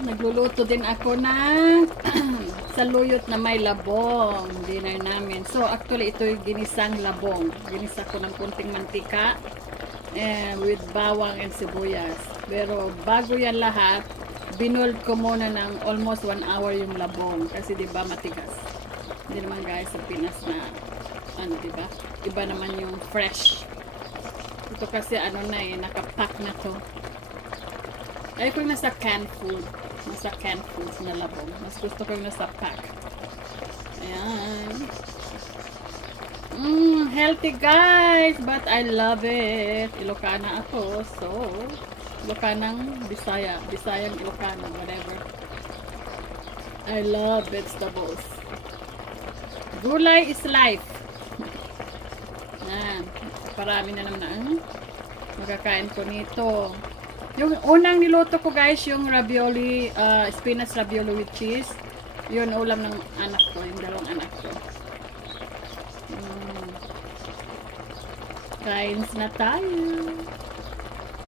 Nagluluto din ako ng saluyot na may labong. Dinner namin. So, actually, ito yung ginisang labong. Ginisa ko ng kunting mantika with bawang and sibuyas. Pero, bago yan lahat, binold ko muna ng almost 1 hour yung labong. Kasi, di ba matigas. Hindi naman guys, sa Pinas na, ano, di ba? Iba naman yung fresh. Ito kasi, ano na nakapack na to. Ay, kung nasa canned food. Nasa canned foods na labong. Mas gusto ko yung nasa pack. Ayan. Healthy guys, but I love it. Ilocana ako, so Ilocanang Bisaya, Bisayang Ilocana, whatever. I love vegetables. Gulay is life. Ayan. Parami na naman na magkakain ko nito. Yung unang niluto ko guys, yung ravioli, spinach ravioli with cheese. Yun, ulam ng anak ko, yung dalawang anak ko. Kain na tayo.